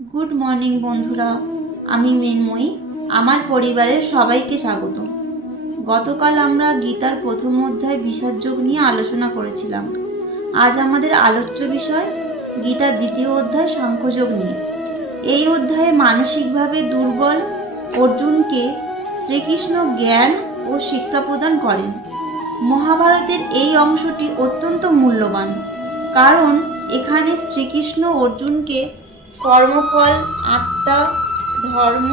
Good morning বন্ধুরা, আমি মৃন্ময়ী। আমার পরিবারের সবাইকে স্বাগত। গতকাল আমরা গীতার প্রথম অধ্যায় বিষাদযোগ নিয়ে আলোচনা করেছিলাম। আজ আমাদের আলোচ্য বিষয় গীতার দ্বিতীয় অধ্যায় সাংখ্যযোগ নিয়ে। এই অধ্যায়ে মানসিকভাবে দুর্বল অর্জুনকে শ্রীকৃষ্ণ জ্ঞান ও শিক্ষা প্রদান করেন। মহাভারতের এই অংশটি অত্যন্ত মূল্যবান, কারণ এখানে শ্রীকৃষ্ণ অর্জুনকে কর্মফল, আত্মা, ধর্ম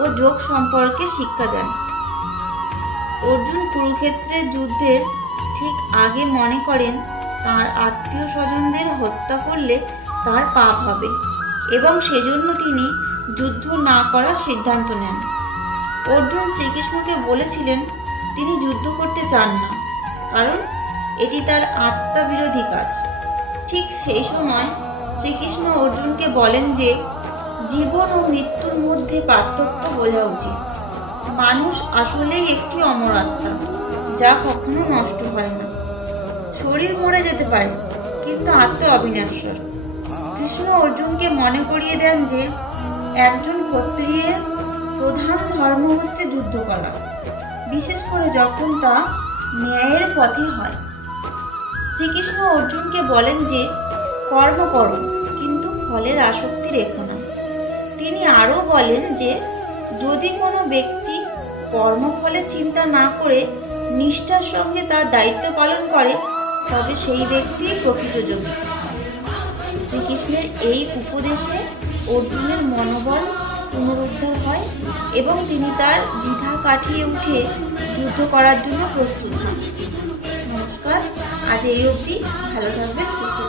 ও যোগ সম্পর্কে শিক্ষা দেন। অর্জুন কুরুক্ষেত্রের যুদ্ধের ঠিক আগে মনে করেন তার আত্মীয় স্বজনদের হত্যা করলে তার পাপ হবে এবং সেজন্য তিনি যুদ্ধ না করার সিদ্ধান্ত নেন। অর্জুন শ্রীকৃষ্ণকে বলেছিলেন তিনি যুদ্ধ করতে চান না, কারণ এটি তার আত্মা বিরোধী কাজ। ঠিক সেই সময় শ্রীকৃষ্ণ অর্জুনকে বলেন যে জীবন ও মৃত্যুর মধ্যে পার্থক্য বোঝা উচিত। মানুষ আসলেই একটি অমর আত্মা, যা কখনো নষ্ট হয় না। শরীর মরে যেতে পারে, কিন্তু আত্মা অবিনশ্বর। কৃষ্ণ অর্জুনকে মনে করিয়ে দেন যে একজন ক্ষত্রিয়ের প্রধান ধর্ম হচ্ছে যুদ্ধ করা, বিশেষ করে যখন তা ন্যায়ের পথে হয়। শ্রীকৃষ্ণ অর্জুনকে বলেন যে কর্ম করো, কিন্তু ফলের আসক্তি রেখো না। তিনি আরও বলেন যে যদি কোনো ব্যক্তি কর্মফলের চিন্তা না করে নিষ্ঠার সঙ্গে তার দায়িত্ব পালন করে, তবে সেই ব্যক্তি প্রকৃত যোগী। শ্রীকৃষ্ণের এই উপদেশে অর্জুনের মনোবল পুনরুদ্ধার হয় এবং তিনি তার দ্বিধা কাটিয়ে উঠে যুদ্ধ করার জন্য প্রস্তুত হন। নমস্কার, আজ এই অবধি। ভালো থাকবেন, সুস্থ থাকবেন।